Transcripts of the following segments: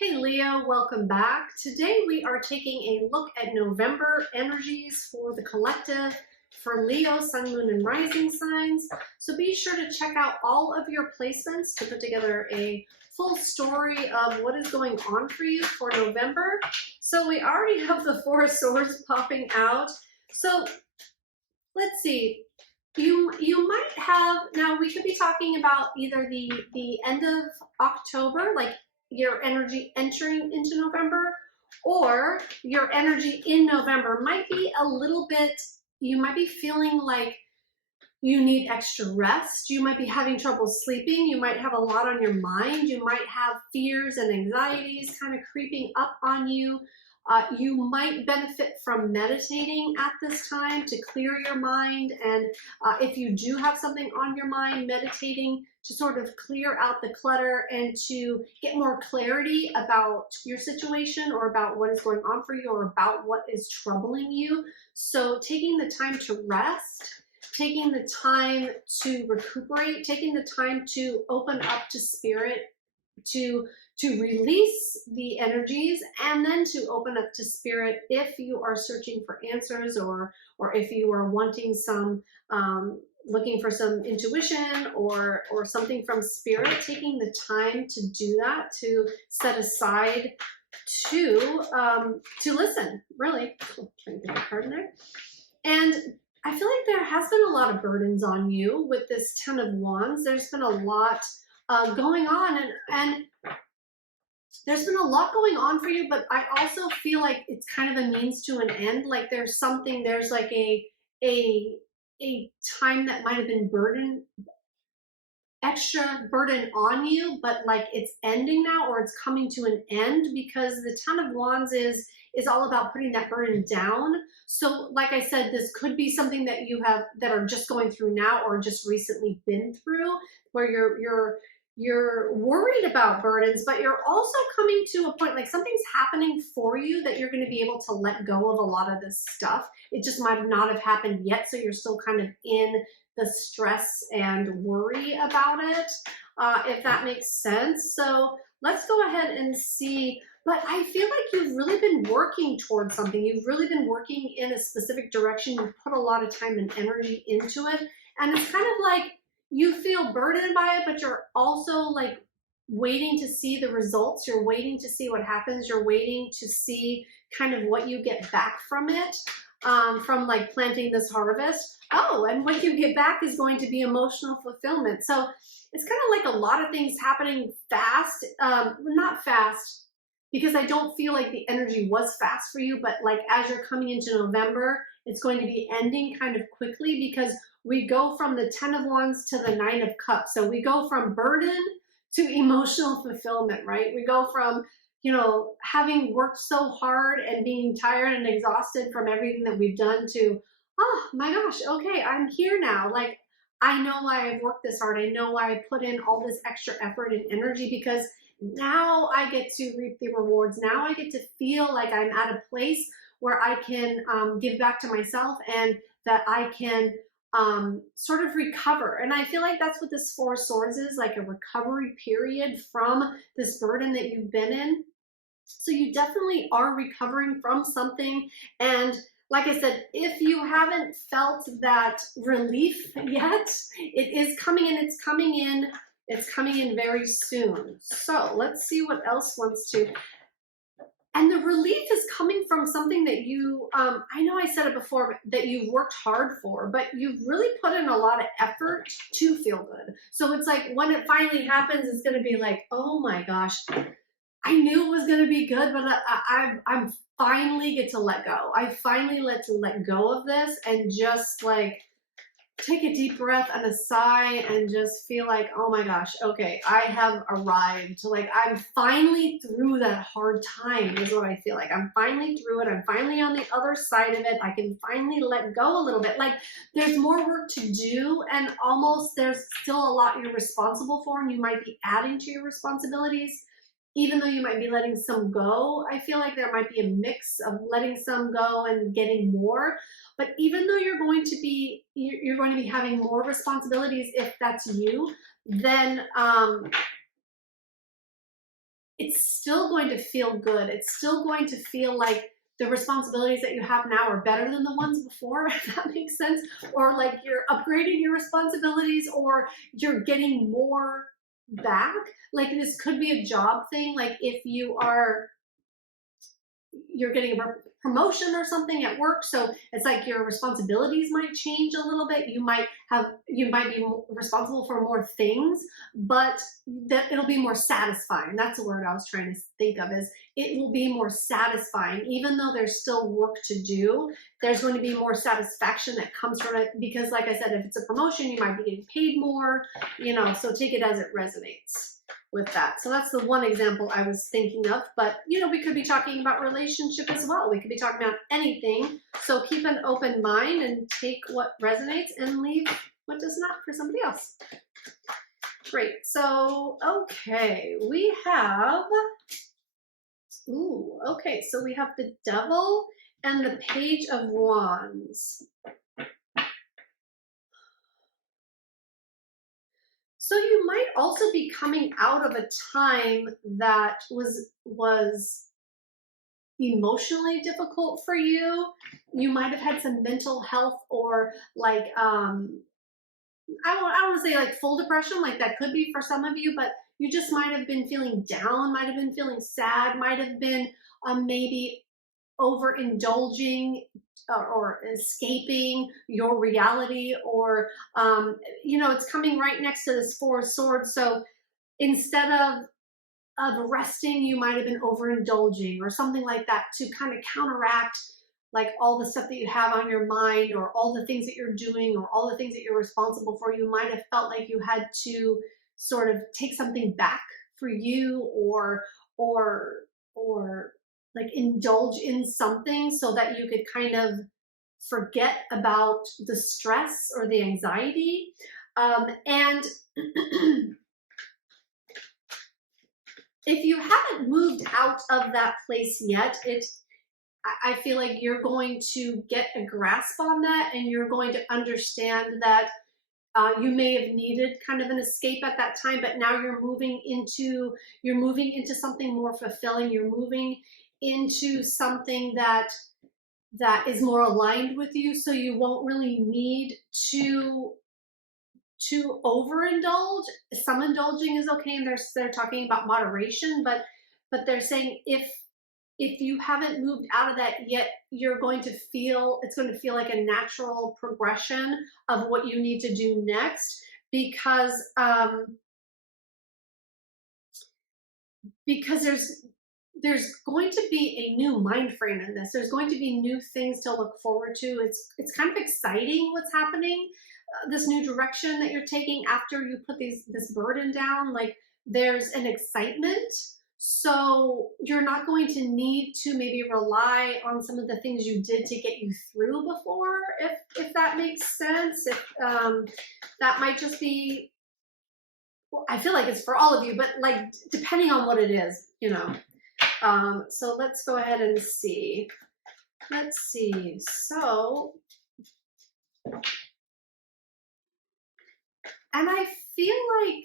Hey Leo, welcome back. Today we are taking a look at November energies for the collective for Leo, Sun, Moon, and Rising signs. So be sure to check out all of your placements to put together a full story of what is going on for you for November. So we already have the Four of Swords popping out. So let's see. You might have, now we could be talking about either the end of October, like your energy entering into November, or your energy in November might be a little bit, you might be feeling like you need extra rest. You might be having trouble sleeping. You might have a lot on your mind. You might have fears and anxieties kind of creeping up on you. You might benefit from meditating at this time to clear your mind. And if you do have something on your mind, meditating to sort of clear out the clutter and to get more clarity about your situation or about what is going on for you or about what is troubling you. So taking the time to rest, taking the time to recuperate, taking the time to open up to spirit, to release the energies, and then to open up to spirit if you are searching for answers or if you are wanting some looking for some intuition or something from spirit. Taking the time to do that, to set aside to listen, really. Trying to get a card in there. And I feel like there has been a lot of burdens on you with this Ten of Wands. There's been a lot going on, and there's been a lot going on for you, but I also feel like it's kind of a means to an end. Like there's like a time that might have been extra burden on you, but like it's ending now, or it's coming to an end, because the Ten of Wands is all about putting that burden down. So like I said, this could be something that you have that are just going through now or just recently been through, where you're worried about burdens, but you're also coming to a point like something's happening for you that you're going to be able to let go of a lot of this stuff. It just might not have happened yet, so you're still kind of in the stress and worry about it, if that makes sense. So let's go ahead and see. But I feel like you've really been working towards something. You've really been working in a specific direction. You've put a lot of time and energy into it. And it's kind of like you feel burdened by it, but you're also like waiting to see the results. You're waiting to see what happens. You're waiting to see kind of what you get back from it, from like planting this harvest. Oh, and what you get back is going to be emotional fulfillment. So it's kind of like a lot of things happening fast, not fast, because I don't feel like the energy was fast for you, but like as you're coming into November, it's going to be ending kind of quickly, because we go from the Ten of Wands to the Nine of Cups. So we go from burden to emotional fulfillment, right? We go from, you know, having worked so hard and being tired and exhausted from everything that we've done to, oh my gosh, okay, I'm here now. Like, I know why I've worked this hard. I know why I put in all this extra effort and energy, because now I get to reap the rewards. Now I get to feel like I'm at a place where I can give back to myself, and that I can sort of recover. And I feel like that's what this Four of Swords is, like a recovery period from this burden that you've been in. So you definitely are recovering from something. And like I said, if you haven't felt that relief yet, it is coming in. It's coming in. It's coming in very soon. So let's see what else wants to. And the relief is coming from something that you, I know I said it before, that you've worked hard for, but you've really put in a lot of effort to feel good. So it's like when it finally happens, it's going to be like, oh my gosh, I knew it was going to be good, but I'm finally get to let go. I finally let go of this and just like take a deep breath and a sigh and just feel like, oh my gosh, okay, I have arrived. Like I'm finally through that hard time is what I feel like. I'm finally through it. I'm finally on the other side of it. I can finally let go a little bit. Like there's more work to do, and almost there's still a lot you're responsible for, and you might be adding to your responsibilities. Even though you might be letting some go, I feel like there might be a mix of letting some go and getting more. But even though you're going to be having more responsibilities, if that's you, then it's still going to feel good. It's still going to feel like the responsibilities that you have now are better than the ones before, if that makes sense. Or like you're upgrading your responsibilities, or you're getting more back. Like this could be a job thing. Like if you're getting a promotion or something at work, so it's like your responsibilities might change a little bit. You might be responsible for more things, but that it'll be more satisfying. That's the word I was trying to think of, is it will be more satisfying. Even though there's still work to do, there's going to be more satisfaction that comes from it, because like I said, if it's a promotion, you might be getting paid more, so take it as it resonates with that. So that's the one example I was thinking of, but we could be talking about relationship as well. We could be talking about anything. So keep an open mind and take what resonates and leave what does not for somebody else. Great. So, okay, we have, okay, so we have the Devil and the Page of Wands. So you might also be coming out of a time that was emotionally difficult for you. You might have had some mental health, or like I don't want to say like full depression, like that could be for some of you, but you just might have been feeling down, might have been feeling sad, might have been maybe overindulging or escaping your reality, or it's coming right next to this Four of Swords. So instead of resting, you might have been overindulging or something like that, to kind of counteract like all the stuff that you have on your mind, or all the things that you're doing, or all the things that you're responsible for. You might have felt like you had to sort of take something back for you, or like indulge in something so that you could kind of forget about the stress or the anxiety. And if you haven't moved out of that place yet, I feel like you're going to get a grasp on that, and you're going to understand that you may have needed kind of an escape at that time, but now you're moving into something more fulfilling. You're moving into something that is more aligned with you, so you won't really need to overindulge. Some indulging is okay, and they're talking about moderation, but they're saying if you haven't moved out of that yet, it's going to feel like a natural progression of what you need to do next, because there's going to be a new mind frame in this. There's going to be new things to look forward to. It's kind of exciting what's happening, this new direction that you're taking after you put this burden down. Like there's an excitement. So you're not going to need to maybe rely on some of the things you did to get you through before, if that makes sense. If that might just be, well, I feel like it's for all of you, but like depending on what it is, so let's go ahead and see. Let's see. So, and I feel like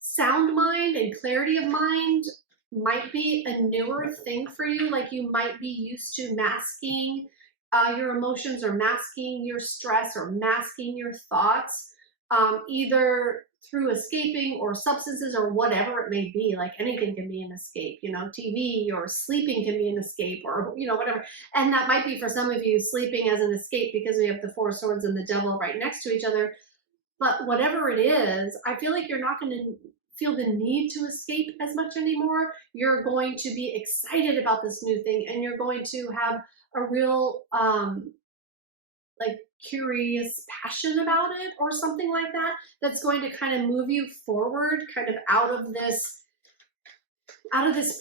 sound mind and clarity of mind might be a newer thing for you. Like you might be used to masking your emotions, or masking your stress, or masking your thoughts, either through escaping or substances or whatever it may be. Like anything can be an escape, TV or sleeping can be an escape, or whatever. And that might be for some of you sleeping as an escape, because we have the Four of Swords and the Devil right next to each other. But whatever it is, I feel like you're not going to feel the need to escape as much anymore. You're going to be excited about this new thing, and you're going to have a real like curious passion about it, or something like that, that's going to kind of move you forward, kind of out of this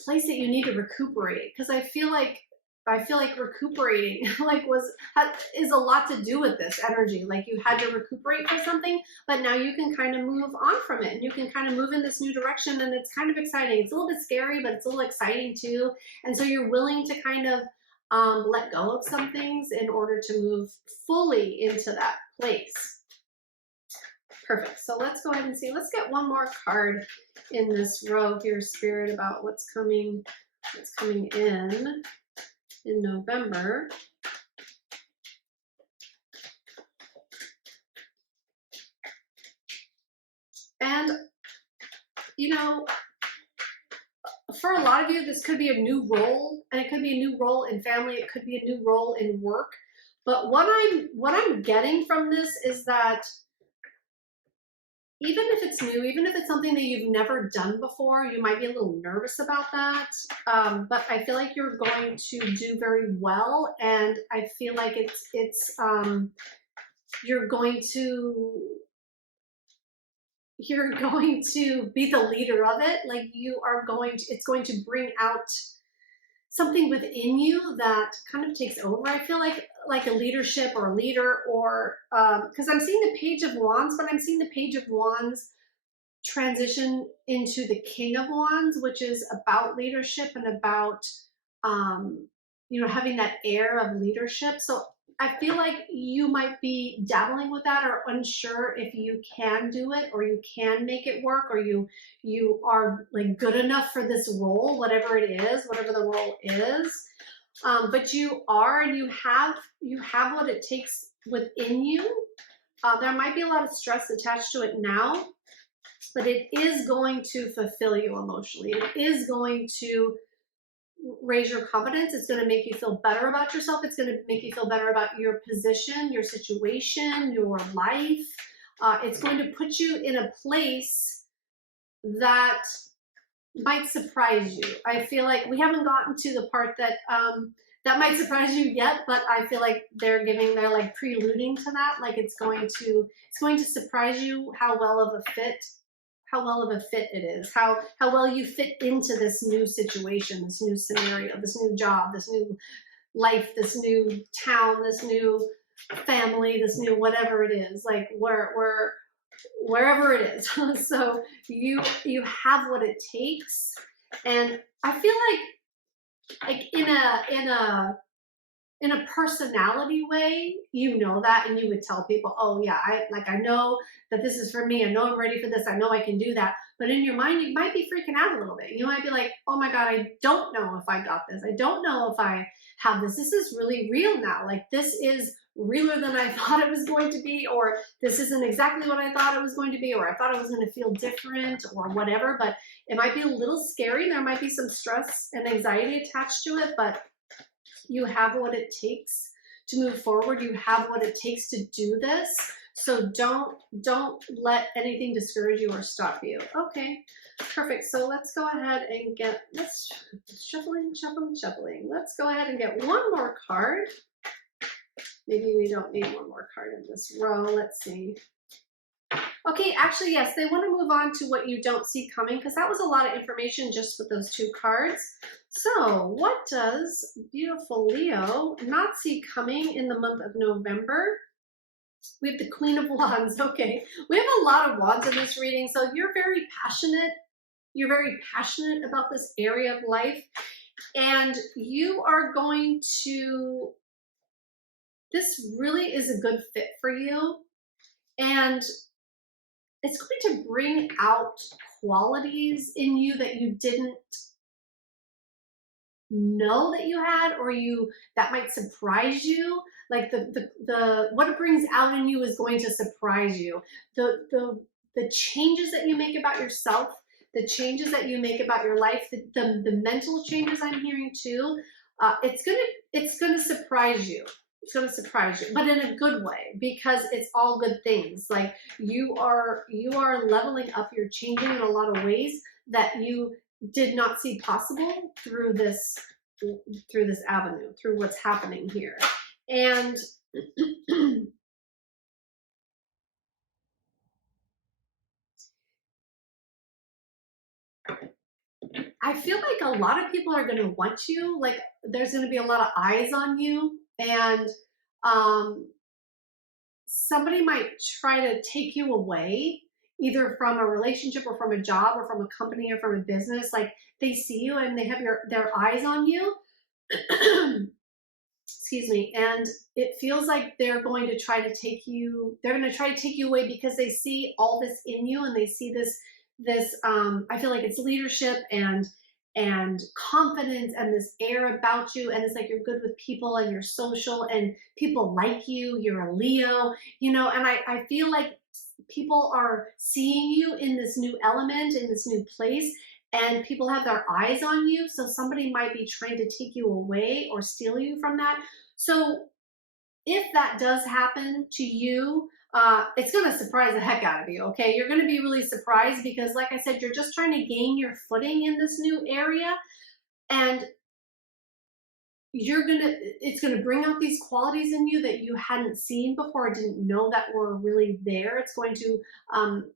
place that you need to recuperate. Because I feel like recuperating is a lot to do with this energy. Like you had to recuperate for something, but now you can kind of move on from it, and you can kind of move in this new direction, and it's kind of exciting. It's a little bit scary, but it's a little exciting too. And so you're willing to kind of let go of some things in order to move fully into that place. Perfect. So let's go ahead and see. Let's get one more card in this row here, Spirit, about what's coming in November. And, you know, for a lot of you, this could be a new role, and it could be a new role in family. It could be a new role in work. But what I'm getting from this is that even if it's new, even if it's something that you've never done before, you might be a little nervous about that. But I feel like you're going to do very well, and I feel like you're going to be the leader of it. Like it's going to bring out something within you that kind of takes over. I feel like a leadership or a leader, or because I'm seeing the Page of Wands, but I'm seeing the Page of Wands transition into the King of Wands, which is about leadership and about having that air of leadership. So I feel like you might be dabbling with that, or unsure if you can do it, or you can make it work, or you are like good enough for this role, whatever it is, whatever the role is. But you are, and you have what it takes within you. There might be a lot of stress attached to it now, but it is going to fulfill you emotionally. It is going to raise your confidence. It's going to make you feel better about yourself. It's going to make you feel better about your position, your situation, your life. It's going to put you in a place that might surprise you. I feel like we haven't gotten to the part that that might surprise you yet, but I feel like they're like preluding to that. Like it's going to surprise you how well of a fit it is, how well you fit into this new situation, this new scenario, this new job, this new life, this new town, this new family, this new whatever it is, like wherever it is. So you have what it takes, and I feel like in a personality way, you know that, and you would tell people, oh yeah, I know that this is for me. I know I'm ready for this. I know I can do that. But in your mind, you might be freaking out a little bit. You might be like, oh my God, I don't know if I got this. I don't know if I have this. This is really real now. Like this is realer than I thought it was going to be, or this isn't exactly what I thought it was going to be, or I thought it was going to feel different, or whatever. But it might be a little scary. There might be some stress and anxiety attached to it, but you have what it takes to move forward. You have what it takes to do this. So don't let anything discourage you or stop you. Okay, perfect. So let's go ahead and let's shuffling. Let's go ahead and get one more card. Maybe we don't need one more card in this row. Let's see. Okay, actually, yes, they want to move on to what you don't see coming, because that was a lot of information just with those two cards. So what does beautiful Leo not see coming in the month of November? We have the Queen of Wands. Okay, we have a lot of wands in this reading. So you're very passionate. You're very passionate about this area of life, and you are going to, this really is a good fit for you. And it's going to bring out qualities in you that you didn't know that you had, or that might surprise you. Like what it brings out in you is going to surprise you. The changes that you make about yourself, the changes that you make about your life, the mental changes I'm hearing too. It's gonna surprise you. It's going to surprise you, but in a good way, because it's all good things. Like you are leveling up. You're changing in a lot of ways that you did not see possible through this avenue, through what's happening here. And I feel like a lot of people are going to want you. Like there's going to be a lot of eyes on you, and somebody might try to take you away, either from a relationship or from a job or from a company or from a business. Like they see you and they have their eyes on you. excuse me, and it feels like they're going to try to take you, they're going to try to take you away because they see all this in you, and they see this, I feel like it's leadership and confidence and this air about you, and it's like you're good with people and you're social and people like you, you're a Leo, and I feel like people are seeing you in this new element, in this new place, and people have their eyes on you, so somebody might be trying to take you away or steal you from that. So if that does happen to you, it's going to surprise the heck out of you. Okay, you're going to be really surprised because, like I said, you're just trying to gain your footing in this new area, and it's gonna bring out these qualities in you that you hadn't seen before, or didn't know that were really there. It's going to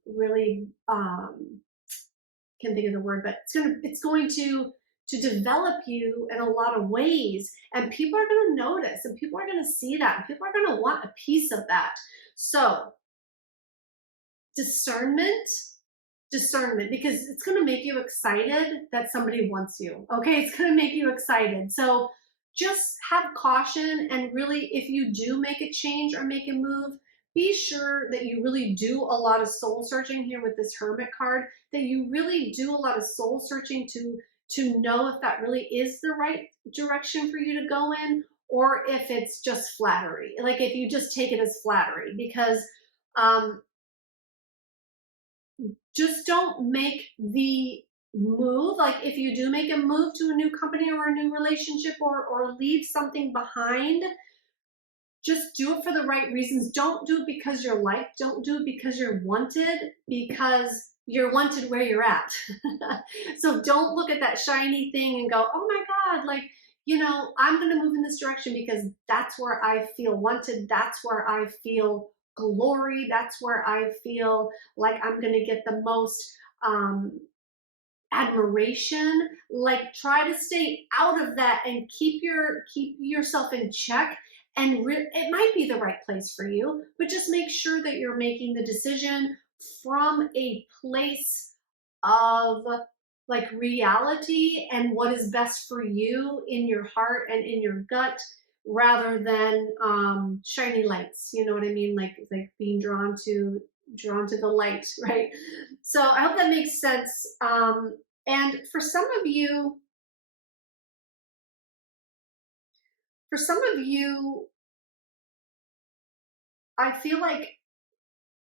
really can't think of the word, but it's going to develop you in a lot of ways, and people are going to notice, and people are going to see that, and people are going to want a piece of that. So discernment, discernment, because it's going to make you excited that somebody wants you. Okay, it's going to make you excited. So just have caution, and really, if you do make a change or make a move, be sure that you really do a lot of soul searching here with this Hermit card, that you really do a lot of soul searching to know if that really is the right direction for you to go in, or if it's just flattery, like if you just take it as flattery, because um, just don't make the move. Like if you do make a move to a new company or a new relationship, or leave something behind, just do it for the right reasons. Don't do it because you're liked. Don't do it because you're wanted, because you're wanted where you're at. So don't look at that shiny thing and go, oh my God, like, I'm going to move in this direction because that's where I feel wanted. That's where I feel glory. That's where I feel like I'm going to get the most admiration. Like, try to stay out of that and keep yourself in check, and it might be the right place for you, but just make sure that you're making the decision from a place of like reality and what is best for you in your heart and in your gut, rather than shiny lights. You know what I mean? Like being drawn to the light, right? So I hope that makes sense. And for some of you, I feel like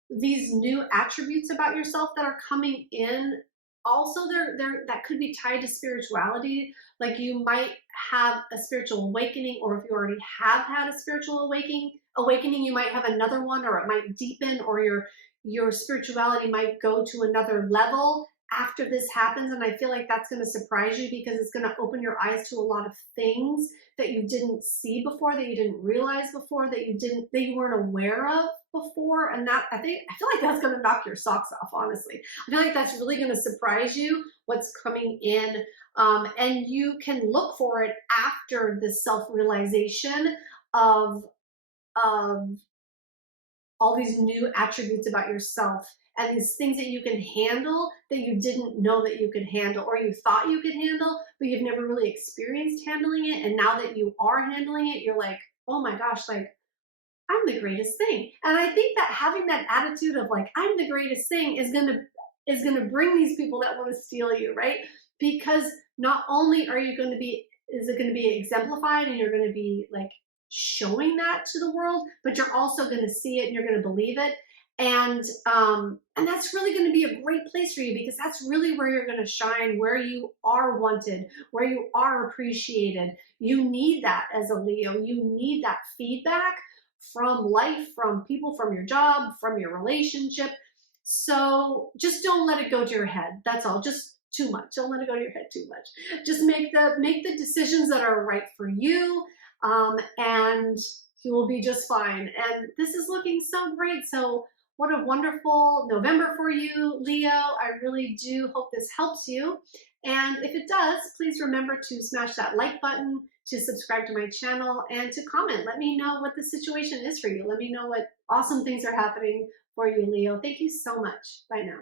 these new attributes about yourself that are coming in, also that could be tied to spirituality. Like you might have a spiritual awakening, or if you already have had a spiritual awakening, you might have another one, or it might deepen, or your spirituality might go to another level after this happens. And I feel like that's going to surprise you, because it's going to open your eyes to a lot of things that you didn't see before, that you didn't realize before, that you weren't aware of before. And that, I feel like that's going to knock your socks off, honestly. I feel like that's really going to surprise you, what's coming in. And you can look for it after the self-realization of all these new attributes about yourself, and these things that you can handle that you didn't know that you could handle, or you thought you could handle, but you've never really experienced handling it. And now that you are handling it, you're like, oh my gosh, like, I'm the greatest thing. And I think that having that attitude of like, I'm the greatest thing is gonna bring these people that want to steal you, right? Because not only is it gonna be exemplified, and you're gonna be like showing that to the world, but you're also going to see it and you're going to believe it. And that's really going to be a great place for you, because that's really where you're going to shine, where you are wanted, where you are appreciated. You need that as a Leo. You need that feedback from life, from people, from your job, from your relationship. So just don't let it go to your head. That's all. Just too much. Don't let it go to your head too much. Just make the decisions that are right for you. And you will be just fine. And this is looking so great. So what a wonderful November for you, Leo. I really do hope this helps you. And if it does, please remember to smash that like button, to subscribe to my channel, and to comment. Let me know what the situation is for you. Let me know what awesome things are happening for you, Leo. Thank you so much. Bye now.